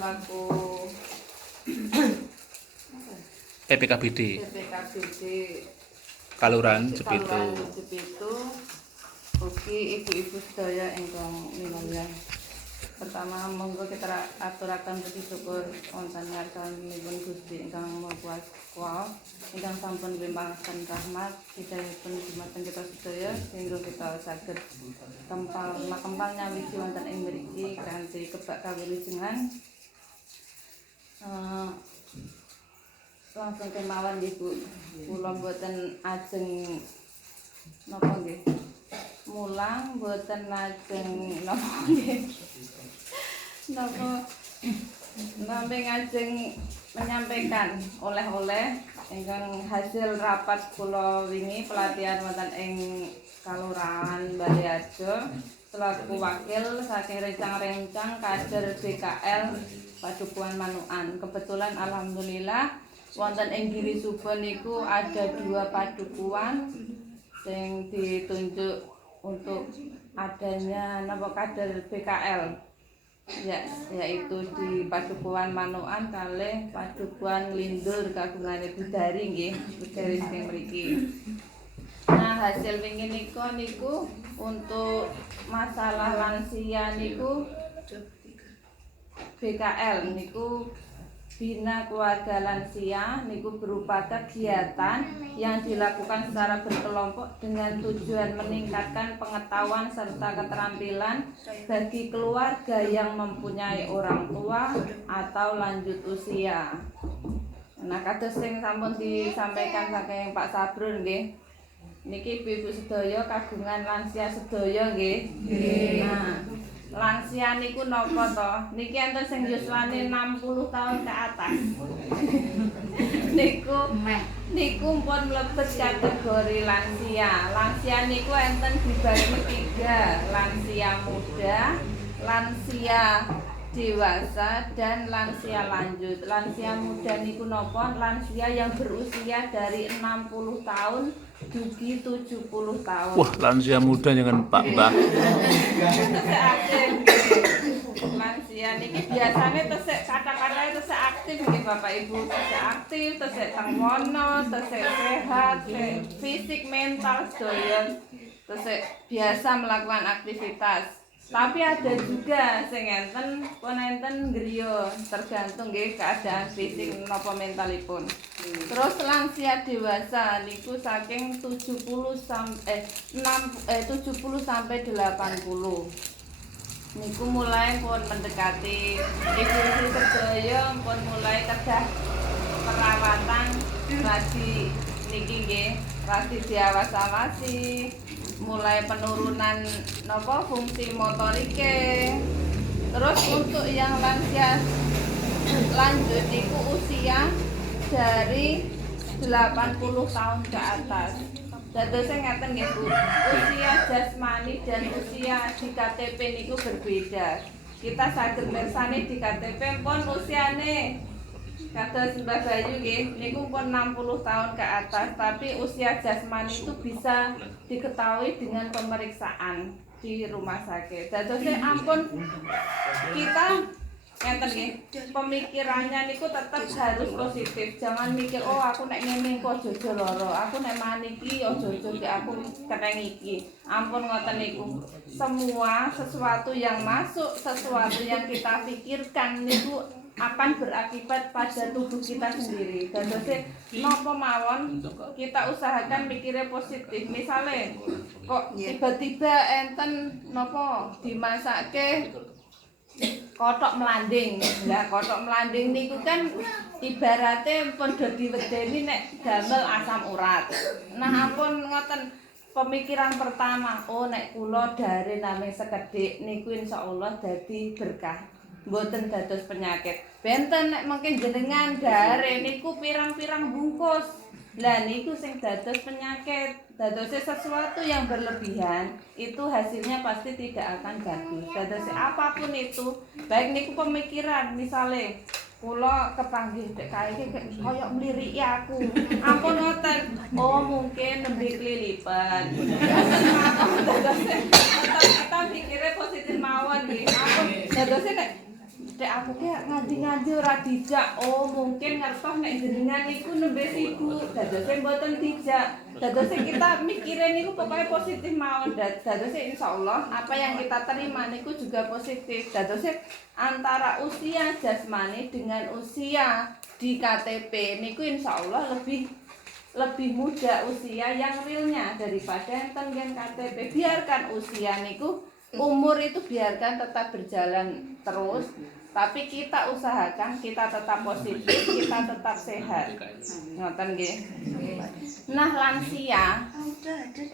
selaku PPKBD PPKBD Kalurahan Jepitu. Kalurahan Jepitu. Ugi ibu-ibu sedaya ingkang minulya. Pertama monggo kita aturaken puji syukur wonten ngarsanipun Gusti ingkang Maha Kuwasa ingkang sampun limpahaken rahmat hidayahipun dumateng kita sedaya sehingga kita saged kempal nyawiji wonten ing mriki kanthi kebak kawilujengan. Langsung kemawon nggih Bu. Kula mboten ajeng napa nggih. Mulang mboten lajeng napa nggih. Napa nambe ngajeng menyampaikan oleh-oleh ingkang hasil rapat kula wingi pelatihan wonten ing Kalurahan Baliajo selaku wakil saking rencang-rencang kader BKL Padukuhan Manukan. Kebetulan alhamdulillah wonten ing Giri Suba niku ada 2 padukuhan sing ditunjuk untuk adanya napa kader BKL. Ya, yaitu di Padukuhan Manukan kalih Padukuhan Nglindur kagungane Budari nggih, Budari sing mriki. Nah, hasil wingi niku untuk masalah lansia niku BKL niku Bina Keluarga Lansia niku berupa kegiatan yang dilakukan secara berkelompok dengan tujuan meningkatkan pengetahuan serta keterampilan bagi keluarga yang mempunyai orang tua atau lanjut usia. Nah, kados sing sampun disampaikan saking Pak Sabrun nggih. Niki ibu-ibu sedaya kagungan lansia sedaya nggih. Nah, lansia niku napa to? Niki enten sing yuswane 60 tahun ke atas. Niku pun mlebet kategori lansia. Lansia niku enten dibagi 3, lansia muda, lansia dewasa dan lansia lanjut. Lansia muda niku napa? Lansia yang berusia dari 60 tahun dugi 70 tahun. Wah, lansia muda dengan Pak Mbah. Lansia niki biasanya tesek kata-kata tesek aktif nggih Bapak Ibu, tesek aktif, tesek tengwono, tesek sehat, fisik mental sedaya, tesek biasa melakukan aktivitas. Tapi ada juga sing enten pun enten griya, tergantung nggih keadaan fisik napa mentalipun. Terus lansia dewasa niku saking 70 sampai 80. Niku mulai pun mendekati ibu-ibu sedaya pun mulai kedah perawatan radi niki nggih, radi diawas-awasi. Mulai penurunan napa fungsi motorike. Terus untuk yang lansia lanjut niku usia dari 80 tahun ke atas. Dadosé ngaten nggih Bu. Usia jasmani dan usia di KTP niku berbeda. Kita saged mirsani di KTP pun usiane kados Mbah Bayu nggih niku pun 60 tahun ke atas, tapi usia jasmani itu bisa diketahui dengan pemeriksaan di rumah sakit. Dadosé ampun kita ngeten nggih, pemikirannya niku tetap harus positif. Jangan mikir oh aku nek ngene kok jojo loro, aku nek maniki ojo-ojo ki aku keneng iki. Ampun ngoten niku. Semua sesuatu yang masuk, sesuatu yang kita pikirkan niku akan berakibat pada tubuh kita sendiri. Dan napa mawon kita usahakan mikirnya positif. Misalnya kok tiba-tiba enten napa dimasake kothok melanding. Lah kothok melanding niku kan ibarate pun do diwedeni nek damel asam urat. Nah ampun ngoten pemikiran pertama, oh nek kula dare namung sekedhik niku insyaallah dadi berkah. Mboten dados penyakit. Benten nek mengke jenengan dare niku pirang-pirang bungkus. Lah niku sing dados penyakit. Dadosé sesuatu yang berlebihan itu hasilnya pasti tidak akan bagus. Dadosé apapun itu, baik niku pemikiran misale kula kepanggih dek kae iki koyo mliriki aku. Ampun ngoten. Oh mungkin nembe klilipan. Dadosé kita pikire positif mawon nggih. Ampun dadosé nek Dek aku ki ngaji-ngaji ora dijak. Oh, mungkin ngertos nek jenengan niku nembe sibuk. Dadose mboten dijak. Dadose kita mikirin niku pokoknya positif mawon. Dadose insyaallah apa yang kita terima niku juga positif. Dadose antara usia jasmani dengan usia di KTP niku insyaallah lebih muda usia yang realnya daripada enten gen KTP. Biarkan usia niku umur itu biarkan tetap berjalan terus, tapi kita usahakan kita tetap positif, kita tetap sehat. Ngoten nggih. Nah, lansia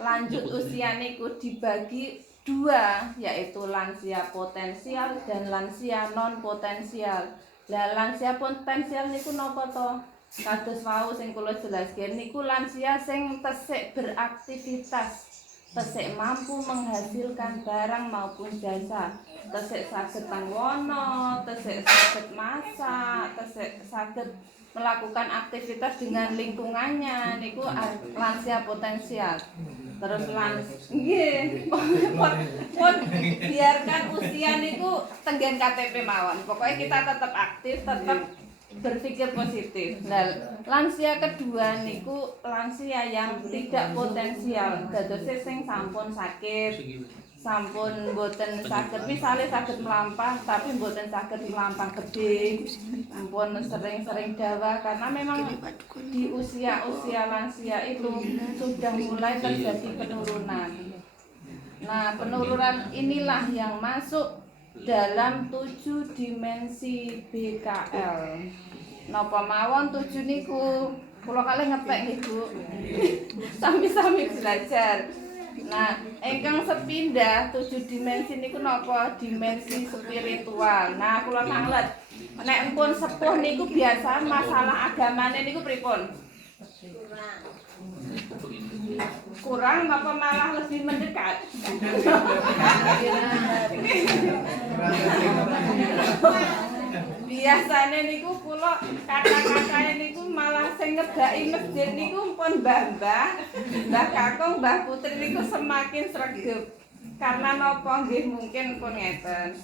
lanjut usia niku dibagi dua, yaitu lansia potensial dan lansia non potensial. Lah lansia potensial niku napa to? Kados wau sing kula jelasken niku lansia sing tesik beraktivitas, tesik mampu menghasilkan barang maupun jasa, tesik saged tangwono, tesik saged masak, tesik saged melakukan aktivitas dengan lingkungannya niku lansia potensial. Terus nggih, biarkan usia niku tenggen KTP mawon. Pokoknya kita tetap aktif, tetap berpikir positif. Nah, lansia kedua niku lansia yang tidak potensial. Dadose sing sampun sakit, sampun mboten saged, misale saged melampah tapi mboten saged melampah gede, ampun sering-sering dawa karena memang di usia-usia lansia itu sudah mulai terjadi penurunan. Nah, penurunan inilah yang masuk dalam 7 dimensi BKL. Napa mawon 7 niku? Kula kalih ngepek nggih, Bu. Sami-sami belajar. Nah, ingkang sepindah 7 dimensi niku napa? Dimensi spiritual. Nah, kula manglet. Nek empun sepuh niku biasa masalah agamane niku pripun? Kurang apa malah lebih mendekat? Biasane niku kula kata-katane niku malah sing ngedaki masjid niku pun mbah-mbah, Mbah Kakung, Mbah Putri niku semakin sregep. Karena napa nggih mungkin pun ngeten.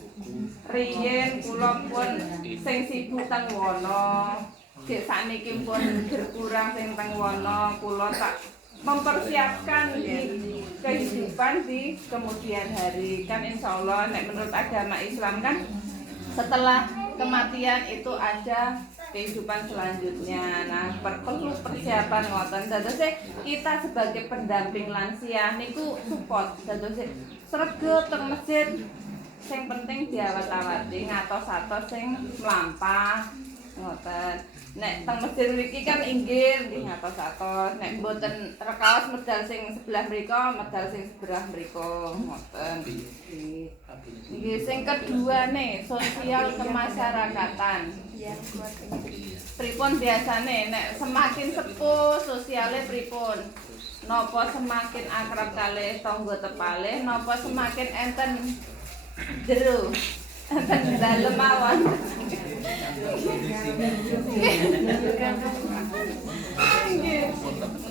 Riyen kula pun sing sibuk teng wana, Dek sakniki pun berkurang sing teng wana, kula tak mempersiapkan di kehidupan di kemudian hari. Kan insyaallah nek menurut agama Islam kan setelah kematian itu ada kehidupan selanjutnya. Nah, perlu persiapan ngoten. Dadose kita sebagai pendamping lansia niku support. Dadose sregep teng masjid. Sing penting diawat-awati ngatos-atos sing mlampah. Ngoten. Nek teng masjid mriki kan inggil nggih ngatos-atos. Nek mboten rekaos medal sing sebelah mriko, medal sing sebelah mriko. Ngoten. Nggih, sing kedua nih, sosial kemasyarakatan. Pripun biasane nek semakin sepuh sosiale pripun? Napa semakin akrab kalih tangga tepalih, napa semakin enten jero? Enten dalem mawon.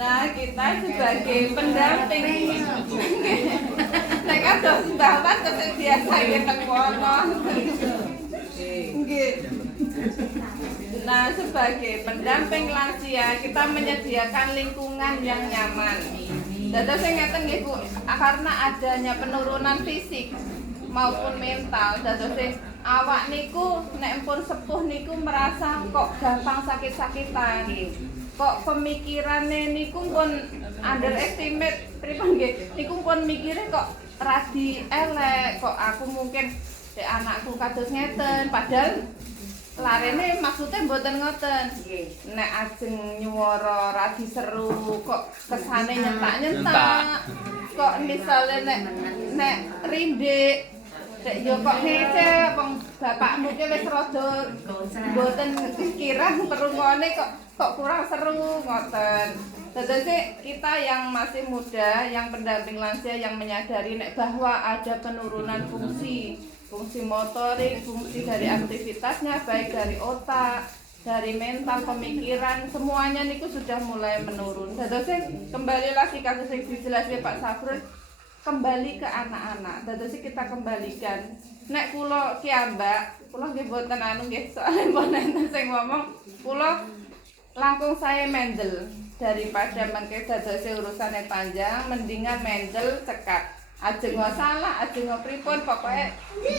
Nah, kita sebagai pendamping nek kados mbah-mbah tetep biasa nggih teng kono. Nggih. Nah, sebagai pendamping lansia kita menyediakan lingkungan yang nyaman. Dados sing ngeten nggih Bu, karena adanya penurunan fisik maupun mental, dados awak niku nek pun sepuh niku merasa kok gampang sakit-sakitan. Kok pemikirane niku pun underestimate pripun nggih. Niku pun mikire kok radi elek, kok aku mungkin dek anakku kados ngeten, padahal larene maksudnya mboten ngoten. Nek ajeng nyuwara radi seru, kok kesane nyentak-nyentak. Kok misale nek rindik dek yo kok ngece wong bapakmu ki wis rada mboten kirang perungone kok kurang seru ngoten. Dadose kita yang masih muda, yang pendamping lansia yang menyadari nek bahwa ada penurunan fungsi motorik, fungsi dari aktivitasnya baik dari otak, dari mental, pemikiran, semuanya niku sudah mulai menurun. Dadose kembali lagi kasus yang dijelaskan Pak Safrul, kembali ke anak-anak. Dadose kita kembalikan. Nek kula kiambak kula nggih mboten anu nggih, soalnya pun enten sing ngomong kula langkung saya mendel daripada mengke dadose urusane panjang mendingan mendel cekat. Ajeng salah, ajeng pripun pokoke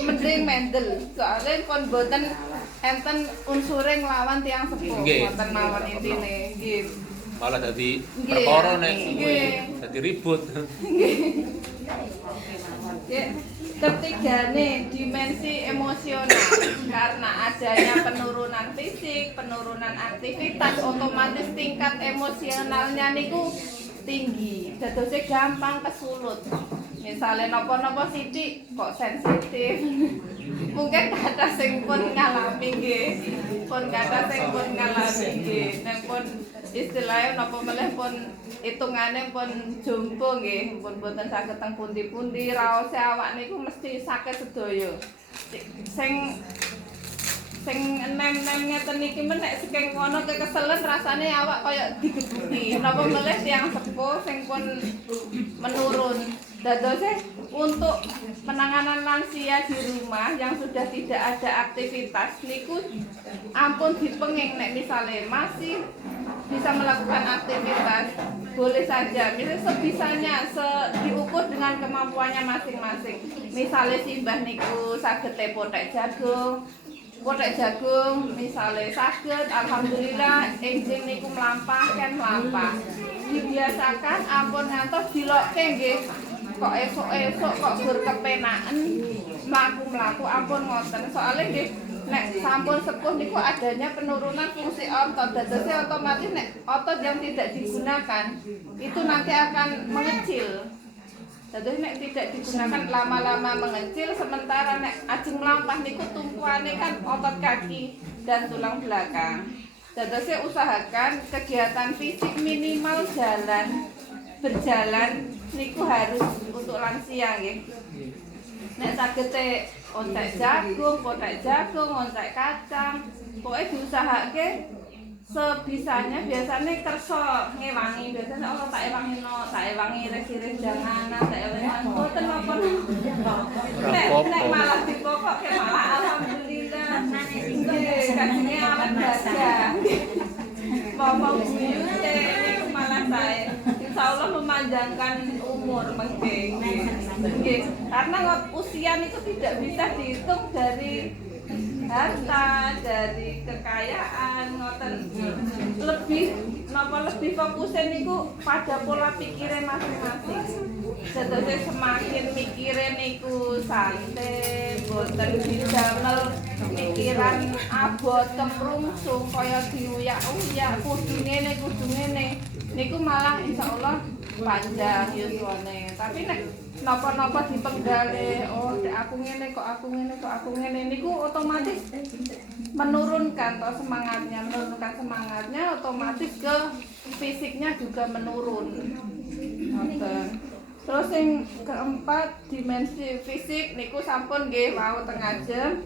mending mendel. Soalnya pun mboten enten unsure nglawan tiyang sepuh, mboten mawon intine nggih. Malah dadi perkara nek dadi ribut. Ketigane dimensi emosional karena adanya penurunan fisik, penurunan aktivitas otomatis tingkat emosionalnya niku tinggi. Dadose gampang kesulut. Misalnya nopo-nopo sithik kok sensitif. Mungkin kata sing pun ngalami nggih. Pun kata sing pun ngalami nggih. Nek pun istilahnya nopo meleh pun hitungane pun jumbo nggih, pun boten saged teng pundi-pundi raose awak niku mesti sakit sedaya. Sing nem-nem ngeten niki men nek saking ngono kekeselen rasane awak kaya digebuki. Napa meleh tiyang sepuh sing pun menurun. Dadose untuk penanganan lansia di rumah yang sudah tidak ada aktivitas niku ampun dipenging nek misale masih bisa melakukan aktivitas boleh saja, misalnya sebisanya diukur dengan kemampuannya masing-masing. Misalnya simbah niku saged potek jagung misalnya saged, alhamdulillah enjing niku melampah. Dibiasakan ampun ngantos dilokke nggih. Kok esuk-esuk kok gur kepenaken mlaku-mlaku ampun ngoten. Soalnya nggih nek sampun sepuh niku adanya penurunan fungsi otot. Dadose otomatis nek otot yang tidak digunakan itu nanti akan mengecil. Dadose nek tidak digunakan lama-lama mengecil, sementara nek ajeng mlampah niku tumpuane kan otot kaki dan tulang belakang. Dadose usahakan kegiatan fisik minimal berjalan niku harus untuk lansia nggih. Nek sagete oncek jagung, potek jagung, oncek kacang, pokoknya diusahake sebisanya. Biasanya kerso ngewangi, biasanya Allah tak ewangi resi-resi jangan, tak ewangi boten napa. Nek malah dipokok ke malah alhamdulillah. Nggih, kajenge awet gajah. Ngomong buyute niku malah sae. Insyaallah memanjangkan umur mengke. Nggih, karena usia itu tidak bisa dihitung dari harta, dari kekayaan, ngoten. Lebih fokusnya niku pada pola pikirnya masing-masing. Sedaya semakin mikirnya niku santai, boten didamel pikiran abot kemrungsung kaya diuyak-uyak kudu ngene. Niku malah insyaallah panjang yuswane. Tapi nek napa-napa dipenggale, oh aku ngene niku otomatis menurunkan semangatnya, otomatis ke fisiknya juga menurun. Terus yang keempat, dimensi fisik niku sampun nggih wau teng ajeng.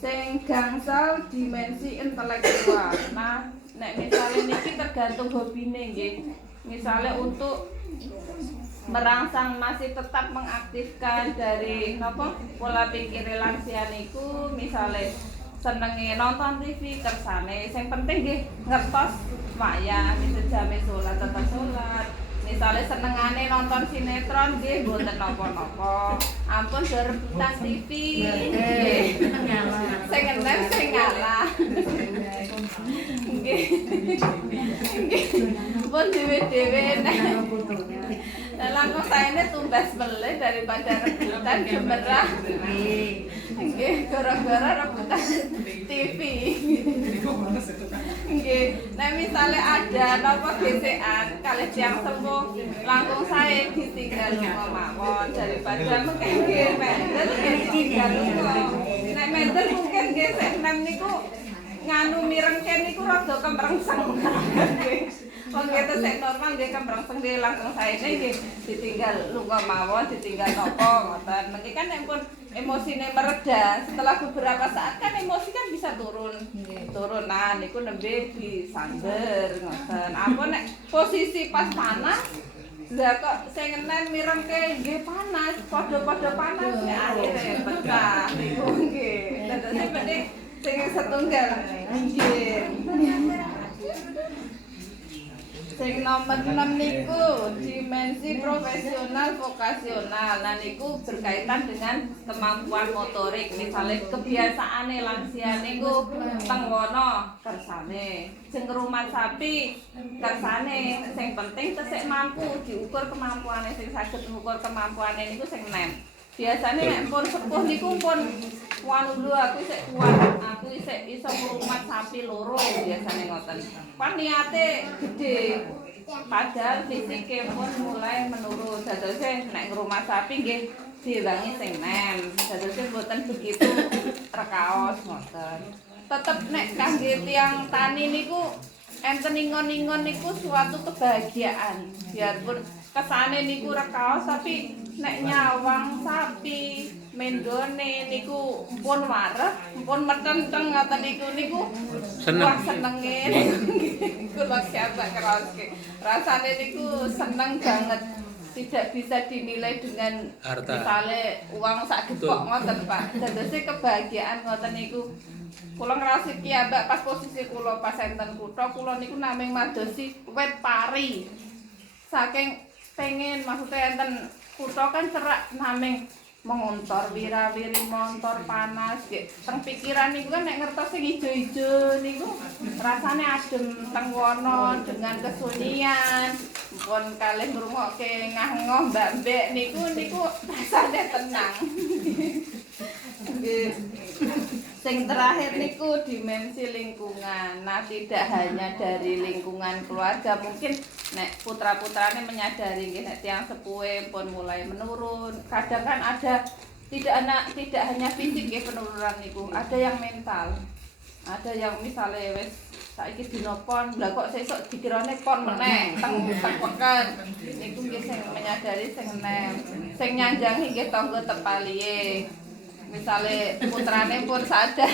Sing gangsal dimensi intelektual. Nah, nek misalnya niki tergantung hobine nggih. Misalnya untuk merangsang masih tetap mengaktifkan dari pola pikir lansia niku, misalnya senenge nonton TV kersane, sing penting nggih ngertos wayah, misal jame salat tetep salat. Misalnya senengane nonton sinetron nggih mboten napa-napa. Ampun do rebutan TV. Sing enem sing ngalah. Nggih. Pun dhewe-dhewe nek langkung saene tumbas meleh daripada rebutan gemerah. Nggih, gara-gara rebutan TV. Nggih, nek misale ada napa gesekan kalih tiyang sepuh langkung sae ditinggal mawon daripada mengke mendel ditinggal. Nek mendel mungkin gesek nem niku nganu mirengke niku rada kemrengseng. Wong kita sek normal nggih kemrengseng nggih langsung saene nggih ditinggal lunga mawon, ditinggal napa ngoten. Mengki kan nek pun emosine mereda, setelah beberapa saat kan emosi kan bisa turun. Nah niku nembe disander ngoten. Apa nek posisi pas panas lah kok sing ngenen mirengke nggih panas, padha-padha panas nek akhire pecah niku nggih. Dadosé penting sing setunggal nggih. Sing nomor 6 niku dimensi profesional vokasional. Nah niku berkaitan dengan kemampuan motorik. Misalnya kebiasaane lansia niku tenggono kersane, jengrumat sapi kersane. Sing penting tesik mampu diukur kemampuane, sing saged ngukur kemampuane niku sing 6. Biasanya nek pun sepuh niku pun wanu dulu aku isih kuat, aku isih iso ngrumat sapi loro biasane ngoten. Pan niate gede. Padahal fisike pun mulai menurun. Dadose nek ngrumat sapi nggih diwangi sing 6. Dadose mboten begitu rekaos ngoten. Tetep nek kangge tiyang tani niku enten ingon-ingon niku suatu kebahagiaan. Biarpun kesane niku rekaos tapi nek nyawang sapi mendone niku pun wareg, pun metenteng ngoten niku seneng. Senenge. Kula siapa keroske. Rasane niku seneng banget. Tidak bisa dinilai dengan Harta. Misale uang sak gepok ngoten, Pak. Dadose kebahagiaan ngoten niku. Kula ngrasik ki ambak pas posisi kula pas enten kutha, kula niku namung madosi wit pari. Saking pengen maksudnya enten kutha kan cerak naming montor wira-wiri montor panas nggih teng pikiran niku kan nek ngertos sing ijo-ijo niku rasane adem teng kono dengan kesunyian pun kalih ngrungokke ngah-ngoh mbak-mbek niku rasane tenang. Nggih. Sing terakhir niku dimensi lingkungan. Nah, tidak hanya dari lingkungan keluarga, mungkin nek putra-putrane menyadari nggih nek tiyang sepuhe pun mulai menurun. Kadang kan ada tidak hanya fisik nggih penurunan niku, ada yang mental. Ada yang misalnya wis saiki dina pon, lha kok sesuk dikirane pon meneh, teng peken. Niku nggih sing menyadari sing enem. Sing nyanjangi nggih tangga tepalihe. Misale putrane pun sadar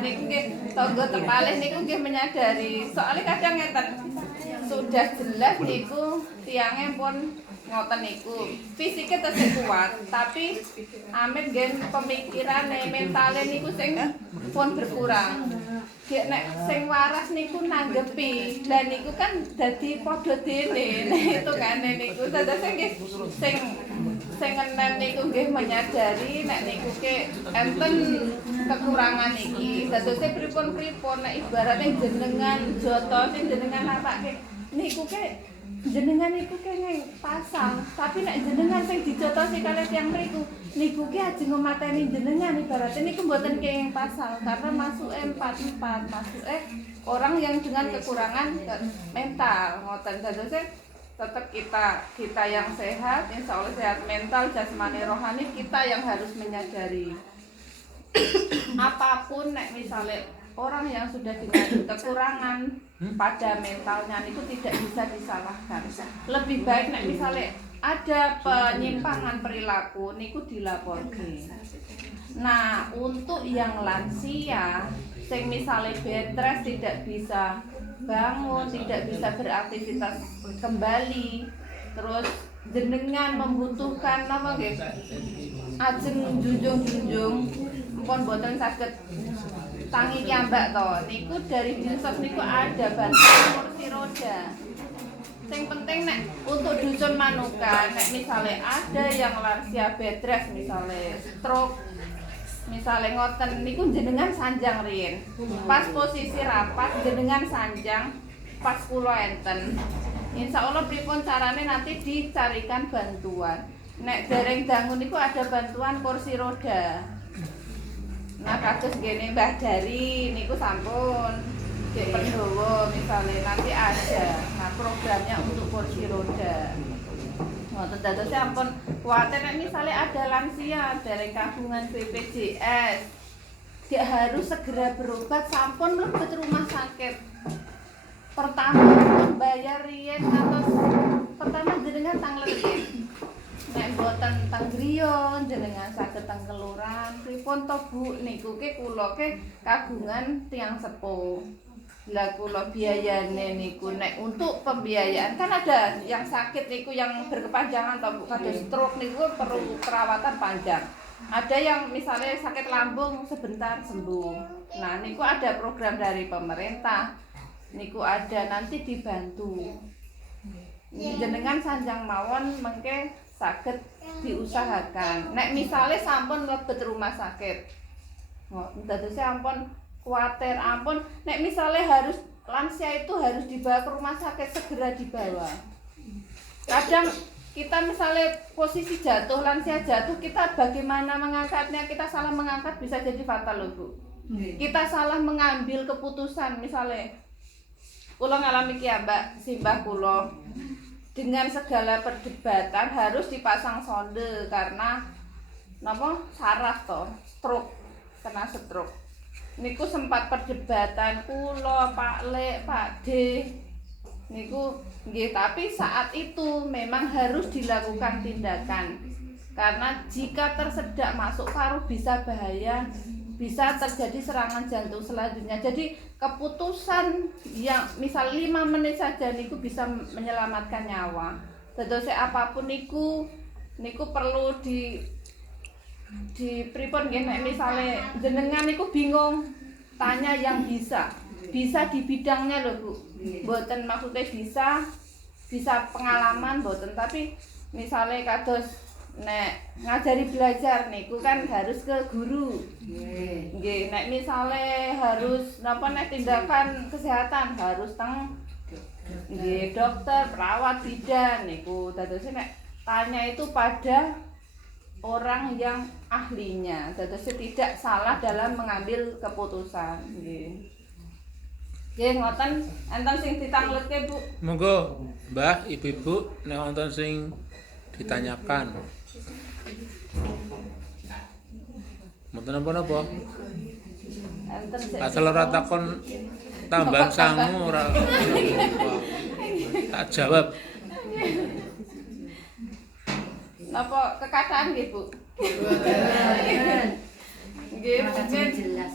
niku nggih tangga tepalih niku nggih menyadari. Soalnya kadang ngeten sudah jelas niku tiange pun ngoten niku fisiknya tesih kuat tapi amit gen pemikirane mentale niku sing pun berkurang. Gek nek sing waras niku nanggepi lan niku kan dadi padha dene. Nah itu kan niku dadase nggih sing enem niku nggih menyadari nek niku ke enten kekurangan iki. Dadose pripun-pripun nek ibarate jenengan joto sing jenengan apake niku ke jenengan niku ke ning pasang, tapi nek jenengan sing dijotosi kalih tiyang mriku niku ki ajeng mateni jenengan ibarate niku mboten kenging pasang karena masuke 44 masuke orang yang dengan kekurangan mental ngoten. Dadose tetap kita yang sehat, insya Allah sehat mental, jasmani, rohani, kita yang harus menyadari apapun nek misalnya orang yang sudah dengan kekurangan pada mentalnya itu tidak bisa disalahkan. Lebih baik nek misalnya ada penyimpangan perilaku niku dilaporkan. Nah, untuk yang lansia sing misalnya bed rest tidak bisa bangun, tidak bisa beraktivitas kembali, terus jenengan membutuhkan apa nggih? Ajeng junjung-junjung mpun boten saged tangi kiambak to. Niku dari Dinsos niku ada bantuan kursi roda. Sing penting nek untuk dusun Manukan, nek misalnya ada yang lansia bed rest misalnya stroke misalnya ngoten niku jenengan sanjang riyin. Pas posisi rapat jenengan sanjang pas kula enten. Insyaallah pripun carane nanti dicarikan bantuan. Nek dereng dangun niku ada bantuan kursi roda. Nah kados ngene Mbah Dari niku sampun Dek Pendowo misalnya nanti ada. Nah programnya untuk kursi roda. Ngoten dados ampun kuwatir nek misale ada lansia dereng kagungan BPJS. Dia harus segera berobat sampun mlebet rumah sakit. Pertama pun bayar riyen ngantos pertama jenengan tanglet riyen. Nek mboten teng griya jenengan saged teng kelurahan pripun to Bu niku ke kula ke kagungan tiyang sepuh. Lah kula biayane niku nek untuk pembiayaan kan ada yang sakit niku yang berkepanjangan to Bu kados stroke niku perlu perawatan panjang. ada yang misalnya sakit lambung sebentar sembuh. Nah, niku ada program dari pemerintah. Niku ada nanti dibantu. Jenengan sanjang mawon mengke saged diusahakan. Nek misalnya sampun mlebet rumah sakit. Dadose ampun kuatir ampun nek misalnya harus lansia itu harus dibawa ke rumah sakit, segera dibawa. Kadang kita misalnya posisi jatuh, lansia jatuh, kita bagaimana mengangkatnya, kita salah mengangkat bisa jadi fatal loh Bu. Kita salah mengambil keputusan, misalnya kula ngalami ki Mbak simbah kula dengan segala perdebatan harus dipasang sonde karena napa saraf to, stroke, kena stroke. Niku sempat perdebatan kula, Pak Lek, Pak D. Niku nggih, tapi saat itu memang harus dilakukan tindakan. Karena jika tersedak masuk paru bisa bahaya, bisa terjadi serangan jantung selanjutnya. Jadi keputusan yang misal 5 menit saja niku bisa menyelamatkan nyawa. Dadose apapun niku perlu di pripun nggih nek misale jenengan niku bingung, tanya yang bisa di bidangnya lho Bu. Mboten maksudnya bisa pengalaman mboten, tapi misale kados nek ngajari belajar niku kan harus ke guru. Nggih, nek misale harus napa nek tindakan kesehatan harus teng nggih dokter, perawat, bidan niku. Dadose nek tanya itu pada orang yang ahlinya, dadose tidak salah dalam mengambil keputusan. Nggih. Nggih ngoten, enten sing ditangletke Bu. Monggo Mbah, Ibu-ibu nek wonten sing ditanyakan. Mboten napa-napa. Enten sik. Asal ora takon tambahan sangu ora. Tak jawab. Napa kekathah nggih Bu? Nggih, mungkin jelas.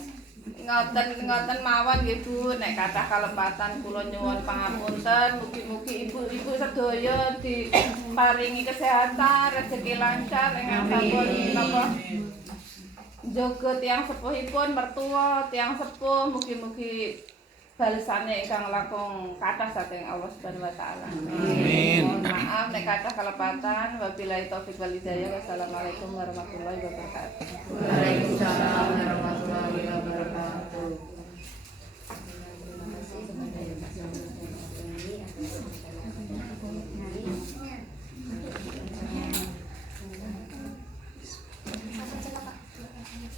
ngoten mawon nggih Bu, nek kathah kalepatan kula nyuwun pangapunten, mugi-mugi ibu-ibu sedaya diparingi kesehatan, rezeki lancar ingkang sampun napa njaga tiyang sepuhipun, mertua, tiyang sepuh, mugi-mugi balesane ingkang langkung kathah saking Allah Subhanahu wa taala. Amin. Mohon maaf nek kathah kalepatan, wabillahi taufik wal hidayah. Wassalamualaikum warahmatullahi wabarakatuh. Waalaikumsalam warahmatullahi wabarakatuh.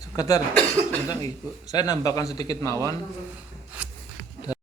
Sekedar, sebentar Ibu. Saya nambahkan sedikit mawon.